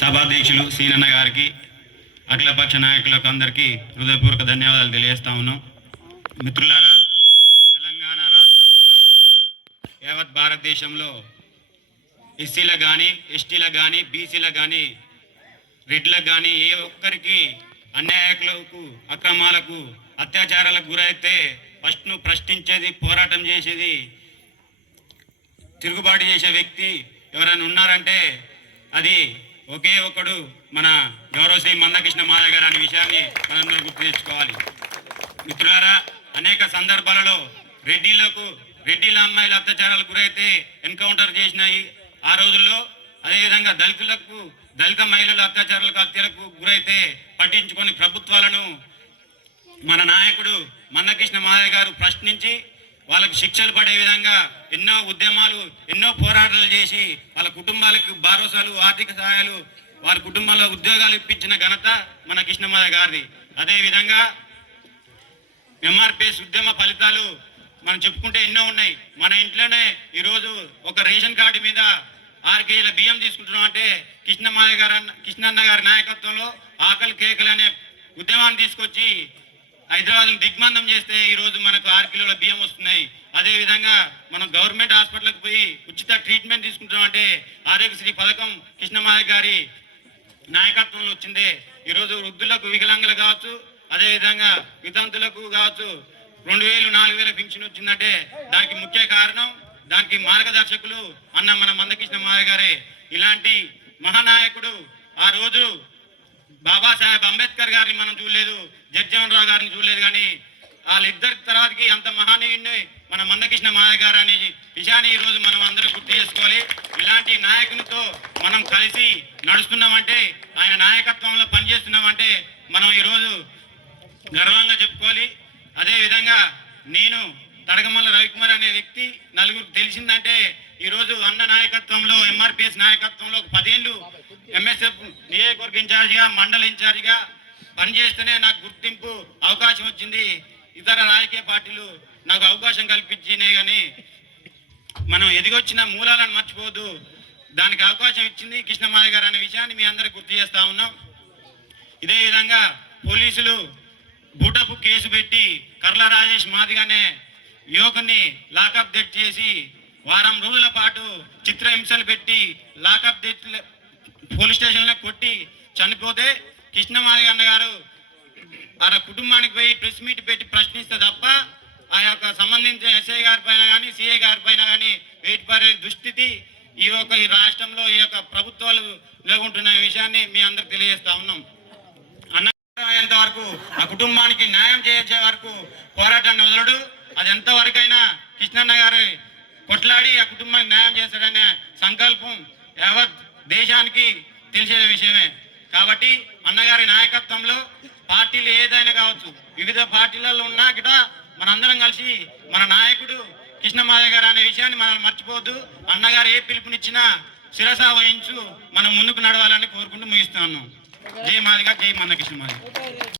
సభాధ్యక్షులు సీనన్న గారికి, అఖిలపక్ష నాయకులకు అందరికీ హృదయపూర్వక ధన్యవాదాలు తెలియజేస్తా ఉన్నాం. మిత్రులారా, తెలంగాణ రాష్ట్రంలో కావచ్చు, యావత్ భారతదేశంలో ఎస్సీలకు కానీ, ఎస్టీలకు కానీ, బీసీలకు కానీ, రెడ్లకు కానీ ఏ ఒక్కరికి అన్యాయకులకు, అక్రమాలకు, అత్యాచారాలకు గురైతే ఫస్ట్ను ప్రశ్నించేది, పోరాటం చేసేది, తిరుగుబాటు చేసే వ్యక్తి ఎవరైనా ఉన్నారంటే అది ఒకే ఒకడు మన గౌరవశ్రీ మందకృష్ణ మాదయ్య గారు అనే విషయాన్ని మనందరూ గుర్తు తెచ్చుకోవాలి. మిత్రులారా, అనేక సందర్భాలలో రెడ్డిల అమ్మాయిల అత్యాచారాలకు గురైతే ఎన్కౌంటర్ చేసినాయి ఆ రోజుల్లో. అదేవిధంగా దళిత మహిళల అత్యాచారాలకు, హత్యలకు గురైతే పట్టించుకొని ప్రభుత్వాలను మన నాయకుడు మందకృష్ణ మాదయ్య గారు ప్రశ్నించి వాళ్ళకు శిక్షలు పడే విధంగా ఎన్నో ఉద్యమాలు, ఎన్నో పోరాటాలు చేసి వాళ్ళ కుటుంబాలకు భరోసాలు, ఆర్థిక సహాయాలు, వారి కుటుంబాల్లో ఉద్యోగాలు ఇప్పించిన ఘనత మన కృష్ణ మాదయ్య గారిది. అదేవిధంగా ఎంఆర్పిఎస్ ఉద్యమ ఫలితాలు మనం చెప్పుకుంటే ఎన్నో ఉన్నాయి. మన ఇంట్లోనే ఈరోజు ఒక రేషన్ కార్డు మీద 6 కేజీల బియ్యం తీసుకుంటున్నాం అంటే కృష్ణన్న గారి నాయకత్వంలో ఆకలి కేకలు అనే ఉద్యమాన్ని తీసుకొచ్చి హైదరాబాద్ను దిగ్బంధం చేస్తే ఈరోజు మనకు 6 కిలోల బియ్యం వస్తున్నాయి. అదేవిధంగా మనం గవర్నమెంట్ హాస్పిటల్కి పోయి ఉచిత ట్రీట్మెంట్ తీసుకుంటున్నాం అంటే ఆరోగ్యశ్రీ పథకం కృష్ణమాదయ్య గారి నాయకత్వంలో వచ్చిందే. ఈరోజు వృద్ధులకు, వికలాంగులు కావచ్చు, అదేవిధంగా వితంతులకు కావచ్చు 2000, 4000 పింఛన్ వచ్చిందంటే దానికి ముఖ్య కారణం, దానికి మార్గదర్శకులు అన్న మన మందకృష్ణ మాదయ్య గారే. ఇలాంటి మహానాయకుడు ఆ రోజు బాబాసాహెబ్ అంబేద్కర్ గారిని మనం చూడలేదు, జగజ్జీవన్ రావు గారిని చూడలేదు, కానీ వాళ్ళిద్దరి తర్వాతకి అంత మహానీయుడిని మన మందకృష్ణ మాదయ్య గారు అనే విషయాన్ని ఈరోజు మనం అందరూ గుర్తు చేసుకోవాలి. ఇలాంటి నాయకునితో మనం కలిసి నడుస్తున్నామంటే, ఆయన నాయకత్వంలో పనిచేస్తున్నామంటే మనం ఈరోజు గర్వంగా చెప్పుకోవాలి. అదేవిధంగా నేను తడగమల్ల రవికుమార్ అనే వ్యక్తి నలుగురికి తెలిసిందంటే ఈరోజు అన్న నాయకత్వంలో, ఎంఆర్పిఎస్ నాయకత్వంలో 10 ఏళ్ళు ఎంఎస్ఎఫ్ నియోజకవర్గ ఇన్ఛార్జిగా, మండల ఇన్ఛార్జిగా పనిచేస్తేనే నాకు గుర్తింపు, అవకాశం వచ్చింది. ఇతర రాజకీయ పార్టీలు నాకు అవకాశం కల్పించినాయి, కానీ మనం ఎదిగొచ్చిన మూలాలను మర్చిపోవద్దు. దానికి అవకాశం ఇచ్చింది కృష్ణమాదయ్య గారు అనే విషయాన్ని మీ అందరికి గుర్తు చేస్తా ఉన్నాం. ఇదే విధంగా పోలీసులు బూటపు కేసు పెట్టి కర్ల రాజేష్ మాదిగానే యువకుని లాకప్ డెత్ చేసి వారం రోజుల పాటు చిత్రహింసలు పెట్టి లాకప్ డెత్ పోలీస్ స్టేషన్లో కొట్టి చనిపోతే కృష్ణమాదయ్య అన్న గారు ఆ కుటుంబానికి పోయి ప్రెస్ మీట్ పెట్టి ప్రశ్నిస్తే తప్ప ఆ యొక్క సంబంధించిన ఎస్ఐ గారి పైన కానీ, సిఐ గారి పైన కానీ వెయిట్ పడే దుస్థితి ఈ రాష్ట్రంలో ఈ యొక్క ప్రభుత్వాలు లేకుంటున్న విషయాన్ని మీ అందరికి తెలియజేస్తా ఉన్నాం. అయ్యేంత వరకు, ఆ కుటుంబానికి న్యాయం చేసే వరకు పోరాటాన్ని వదలడు. అది ఎంతవరకైనా కృష్ణన్న గారు కొట్లాడి ఆ కుటుంబానికి న్యాయం చేస్తాడనే సంకల్పం యావత్ దేశానికి తెలిసే విషయమే. కాబట్టి అన్నగారి నాయకత్వంలో పార్టీలు ఏదైనా కావచ్చు, వివిధ పార్టీలలో ఉన్నా కూడా మనందరం కలిసి మన నాయకుడు కృష్ణమాదయ్య గారు అనే విషయాన్ని మనం మర్చిపోవద్దు. అన్నగారు ఏ పిలుపునిచ్చినా శిరస వహించు మనం ముందుకు నడవాలని కోరుకుంటూ ముగిస్తున్నాను. జై మాదిగా, జై మందకృష్ణ మాదిగ.